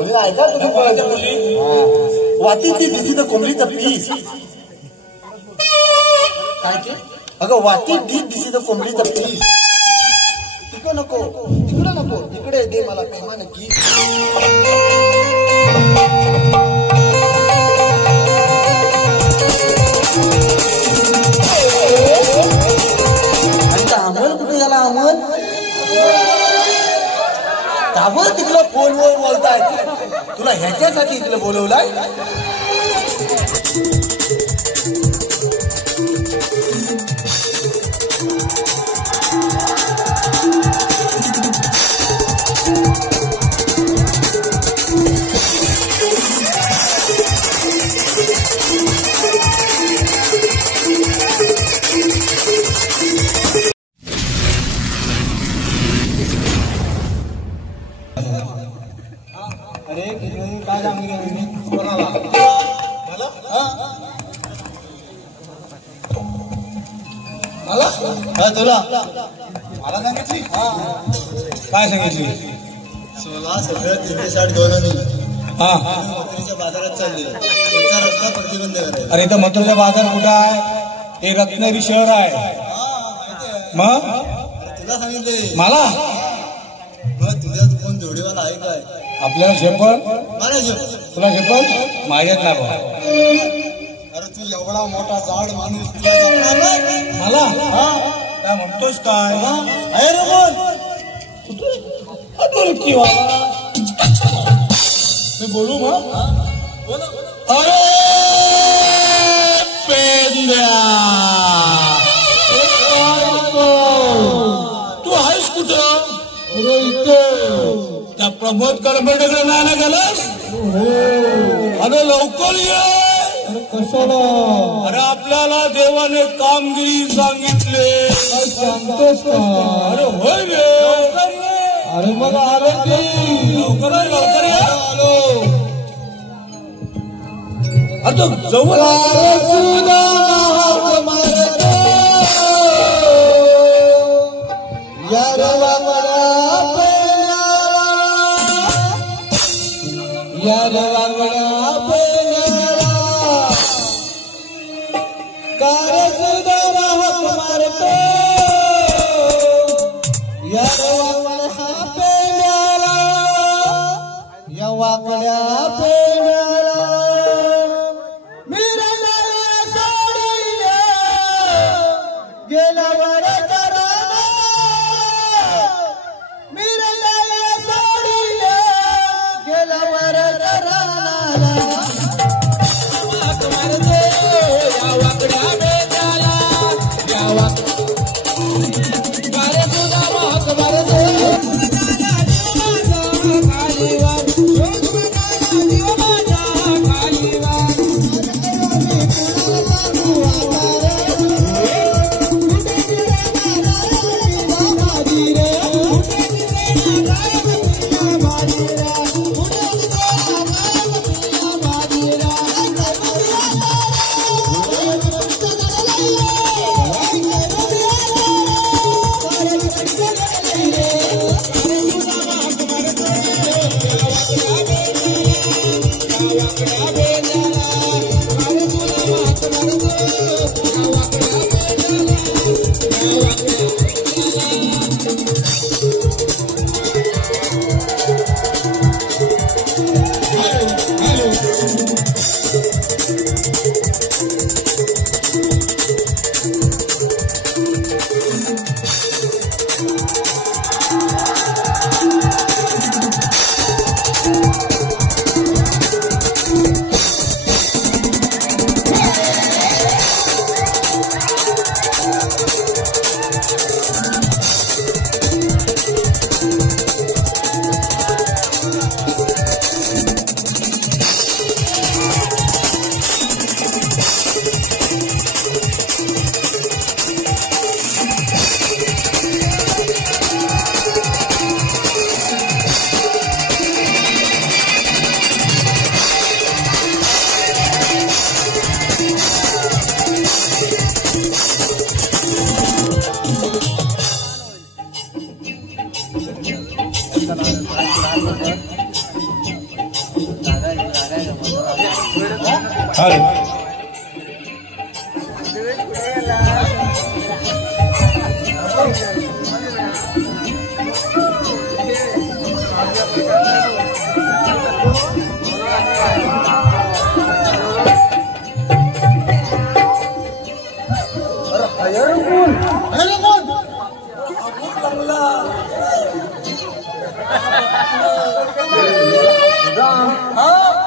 कोणीला ऐका तुम्ही वाटीत दिसी तर कोंबडीचं पीस काय की अगं वाटीत दिसी तर कोंबडीचं पीस तिकडे नको इकडे दे मला प्रेमाने की अमल कुठे गेला अमल काबर तिकडे फोनवर बोलताय तुला ह्याच्यासाठी इकडे बोलवलाय अरे काय सांगितलं मी कोणाला मला तुला मला सांगितली काय सांगितली मला सगळं 360 घेऊन हा मथुरेच्या बाजारात चालले त्याचा रस्ता प्रतिबंध करायचा अरे इथं मथुरेचा बाजार कुठं आहे हे रत्नागिरी शहर आहे मग तुला सांगितलंय मला मग तुझ्याच कोण जोडीवाला आहे काय आपल्याला झेपल मला झेप तुला झेपल माझ्यात नाही बा अरे तू एवढा मोठा जाड माणूस तुला जमणार नाही मला काय म्हणतोस काय आहे रे बोल मी बोलू मग अरे पेंद्या तू आहेस कुठं अरे इथे त्या प्रमोद करंबेकडे नाही गेलास अरे लवकर ये कशाला अरे आपल्याला देवाने कामगिरी सांगितले सांगतोस का अरे होय रे अरे मग आलो की लवकर आलो अरे तो जवळ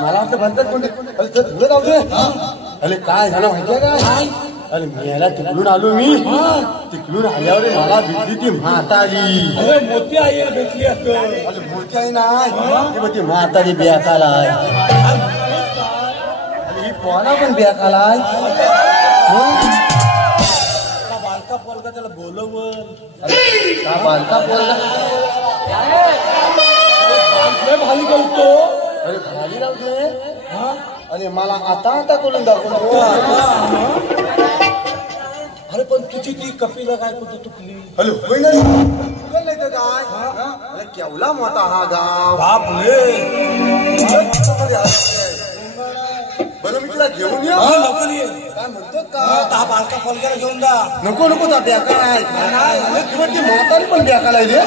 मला वाटतं म्हणतात कोणते पुढे जाऊ दे. अरे काय झालं माहितीये काय? अरे मी याला तिकडून आलो. मी तिकडून आल्यावर मला भेटली ती म्हातारी. मोठी आई भेटली असतो. अरे मोठी आई नाही ती म्हातारी बेकालाय. ही पोरा पण बेकालाय. बालका पोरगा त्याला बोलवल. बालका पोरगा भाली करतो. अरे खाली राहू दे. अरे मला आता करून दाखवतो. अरे पण तुझी ती कपिला काय कुठे तुकली. अरे होय नाही ते काय. अरे केवढा मोठा हा गाव. बापरे. बरं मी तुला घेऊन ये. नको ये. काय म्हणतो का बालका पोरग्याला घेऊन जा. नको जा बेकार. किंवा ती म्हातारी पण बेकालाय रे.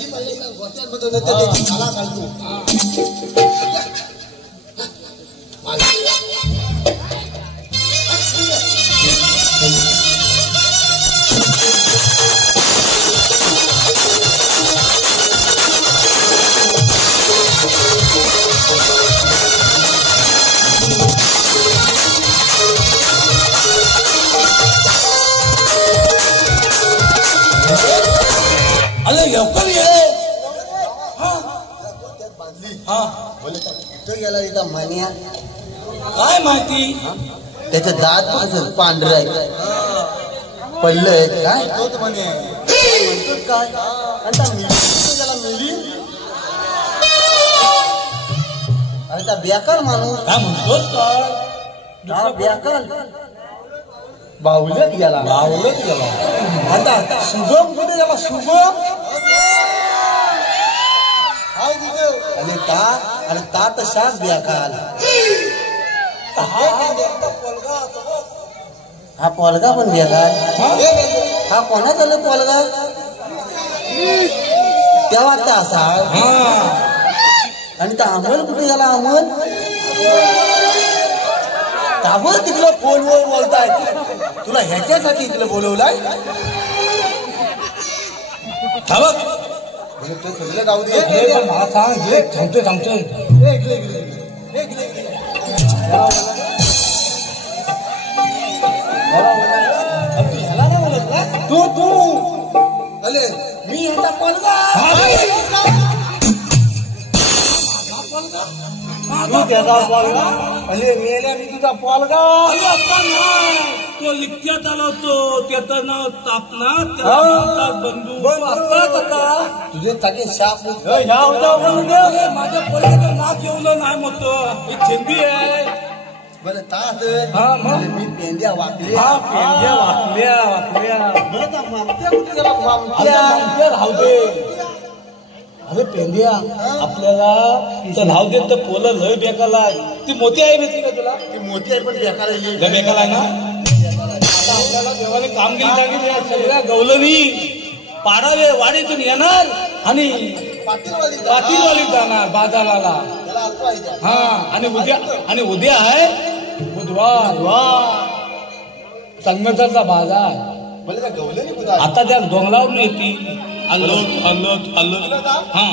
माझी पडले ना गोत्यांमधून त्याची झाला चालतो अरे लवकर ये गेला इथं मानिया काय माहिती त्याचे दात असं पांढरे आहे पडलं आहे काय तोच म्हणे काय आता मिली आता बेकार माणूस काय म्हणतोस काय बेकार बाहुल्यात गेला बावळत गेला आता शुभम कुठे गेला शुभम आणि ता तशाच बेकार हा पोलगा पण बेकार हा कोणा झालं पोलगा तेव्हा त्या असा आणि त्या अमल कुठे गेला अमल ताबड तिकडं फोनवर बोलताय तुला ह्याच्यासाठी इकडे बोलवलाय सगळं जाऊ दे मला सांग सांगतोय तू अरे मी ह्याचा पोलगा तू त्याचा पोलगा अरे मेल्या मी तुझा पोलगा तो लिख्यात आला होतो त्याचं नाव तापना त्याला बंधू तुझे सगळे शाप माझ्या पोरीचं नाक येऊन नाही म्हणतो ही छेंदी आहे बरं तास मग मी पेंड्या वाकले पेंड्या वाकल्या बरं त्या मामत्या कुठे गेला मामत्या राहू दे अरे पेंड्या आपल्याला तर राहू दे तर पोलं लय बेकाला ती मोठी आहे माहिती का तुला ती मोठी आहे पण बेकार आहे लय बेकाला आहे ना आता आपल्याला देवाने कामगिरी सांगितली सगळ्या गवलनी पाडावे वाडीतून येणार आणि पाटीलवाली जाणार बाजाराला हा आणि उद्या आहे बुधवार संगताचा बाजार आता त्या डोंगरावर येते आलो हा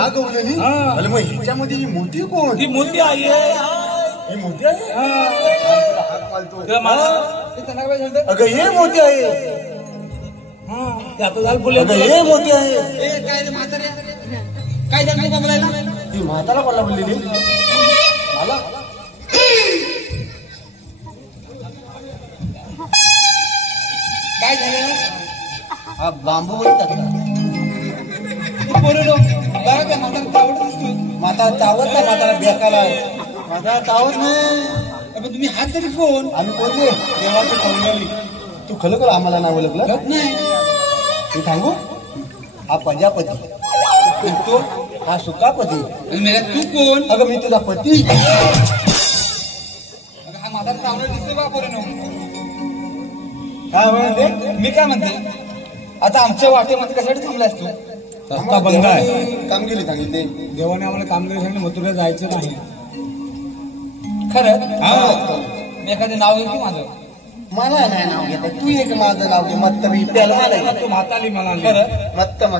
अरे मग ह्याच्यामध्ये ही मोठी कोण ती मोठी आई आहे ही मोठी आहे अगं हे मोठी आहे हे मोठी आहे काय झालं बोलायला ती म्हाताला कोणाला बोललेली मला काय झालं हा बांबू टाकला म्हातारा चावत नाही म्हातारा बेकाला म्हातारा चावत नाही तुम्ही हात तरी कोण आम्ही कोण रे देवाची कौंडली तू खरोखर आम्हाला नाव ओळखलं नाही तू सांगू हा प्रजापती तो हा सुकापती तू कोण अगं मी तुझा पती हा माझा चांगला दिसतो बा पोरीनो काय म्हणते मी काय म्हणते आता आमच्या वाटेमध्ये कशासाठी थांबलायस तू रस्ता बंद आहे कामगिरी सांगितले देवाने आम्हाला कामगिरी सांगितली मथुरा जायचं नाही खरं एखादं नाव येईल की माझं मला नाही नाव घेत तू एक माझं नाव घे मत्त मी त्याला तू म्हाताली मला खरं मत्त नाव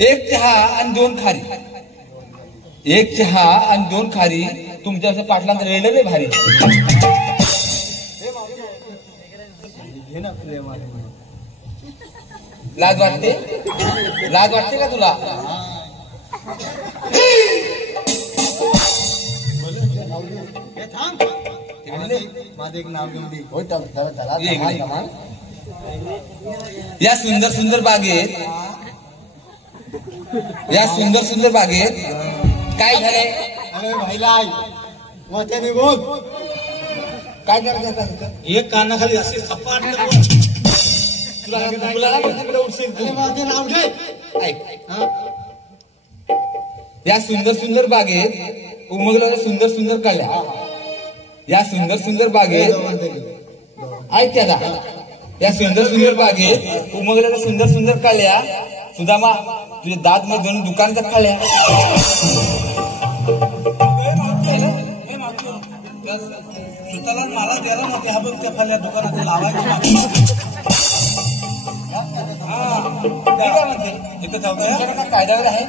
एक चहा आणि 2 खारी एक चहा आणि 2 खारी तुमच्या असं पाटलांचं रेल्वे लय भारी. लाज वाटते का तुला? माझं एक नाव घेऊन दे. या सुंदर सुंदर बागेत काय झालंय? अरे भाईला मोठ्याने बोल. काय करायचं? एक कानाखाली असे सपाट माझं नाव घे. या सुंदर सुंदर बागेत उमगल्या सुंदर सुंदर कळ्या. या सुंदर सुंदर बागेत ऐक त्याला. या सुंदर सुंदर बागेत उमगल्या सुंदर सुंदर कळ्या. सुदामा तुझ्या दात मध्ये दोन दुकानच्या कळ्या. सुताला मला द्यायला नव्हते. हा बघ त्या खाल्या दुकानात लावायचं. इथं कायद्यावर आहे.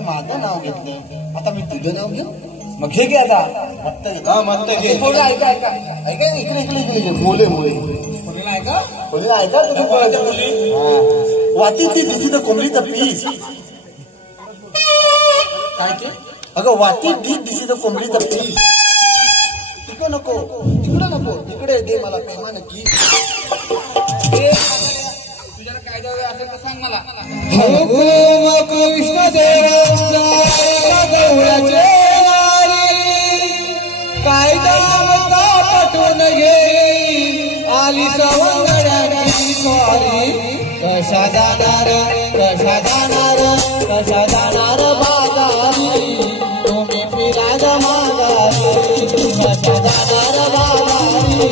माझं नाव घेतलं, आता मी तुझं नाव घेऊ. मग घे घे आता. ऐका ऐका ऐका इकडे मोले ऐका ऐका वाटी ती दिसी तर कोंबडीचं पीस. काय ते? अगं वाटी ती दिसी तर कोंबडीचं पीस. तिकडे नको तिकडे दे मला पेमा नक्की. तुझ्याला कायदा असेल तर सांग मला. कृष्ण देवाचा कायदा पटवून घे आली सवंगड्याची स्वारी. कशा जाणार बाजारी तुम्ही फिराग माघारी. कशा जाणार बाजारी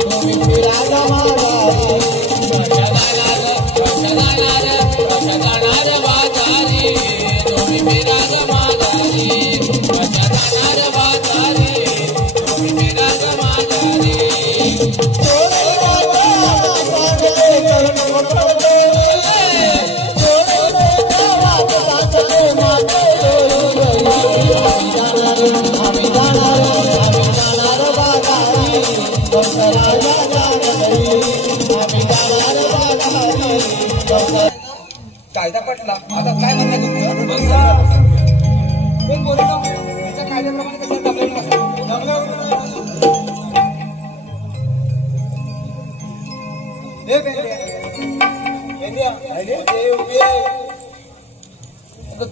तुम्ही फिराग माघारी. कशा जाणार बाजारी तुम्ही फिराग माघारी. कशा जाणार बाजारी तुम्ही फिराग माघारी. कायदा पटला. आता काय म्हणणं तुमचं? कायद्याप्रमाणे कसं जमलं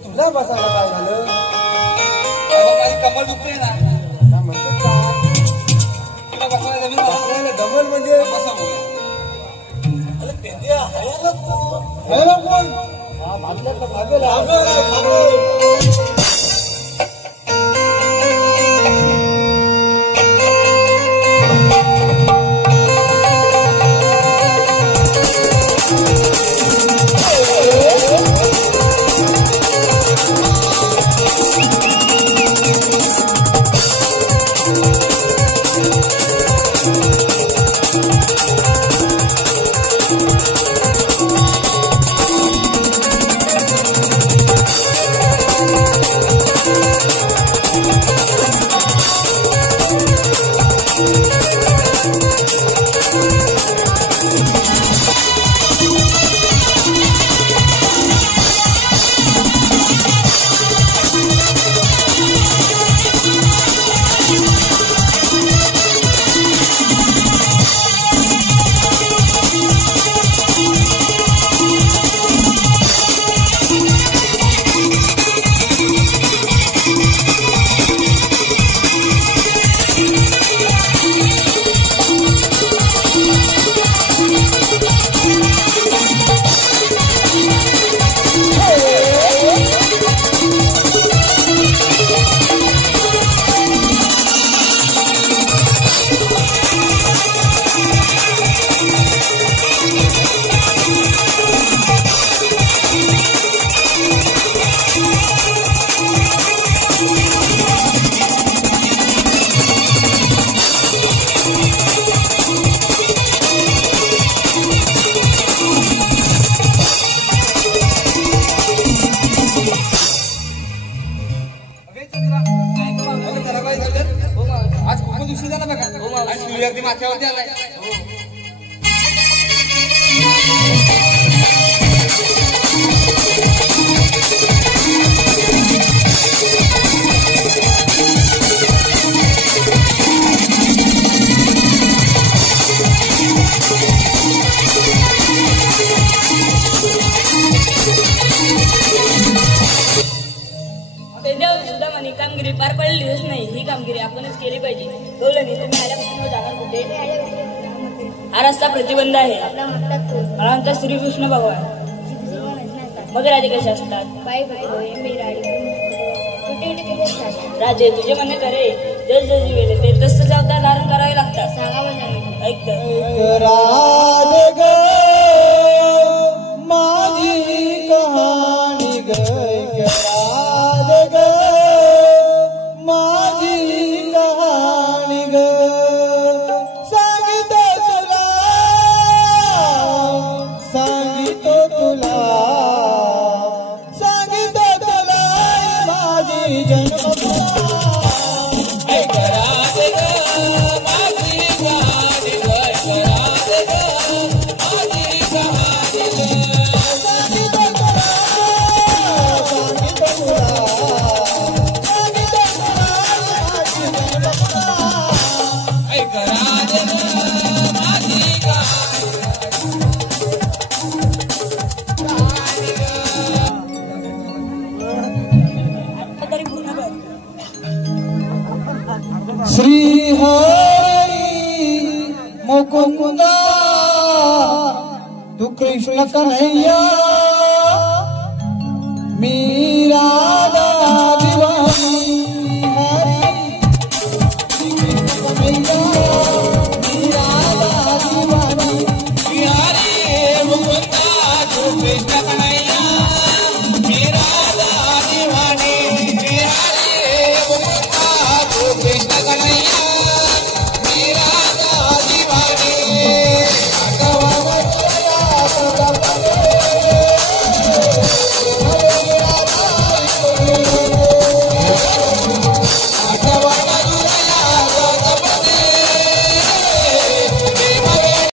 तुला बसायला काय झालं? माझी कमर दुखते ना. तुला बसायला जमीन दमल म्हणजे बसावं. कोण? भागल्याचं भागेल. आणि सूर्य अगदी माथ्यावरती आलाय. सुद्धा म्हणे कामगिरी पार पडलीच नाही. ही कामगिरी आपणच केली पाहिजे. बोललं नाही तुम्ही आल्यापासून जाणार कुठे? हा रस्ता प्रतिबंध आहे. मला म्हणतात श्रीकृष्ण भगवान. मग राजे कसे असतात? राजे तुझे म्हणणे खरे. जस जशी वेळे ते तसंच अवतार धारण करावे लागतात. ऐक माझी कहाणी माझी कहाणी ग सांगितो तुला माझी जन्मभूमी. श्री हरी मुकुंदा तू कृष्ण कन्हैया मी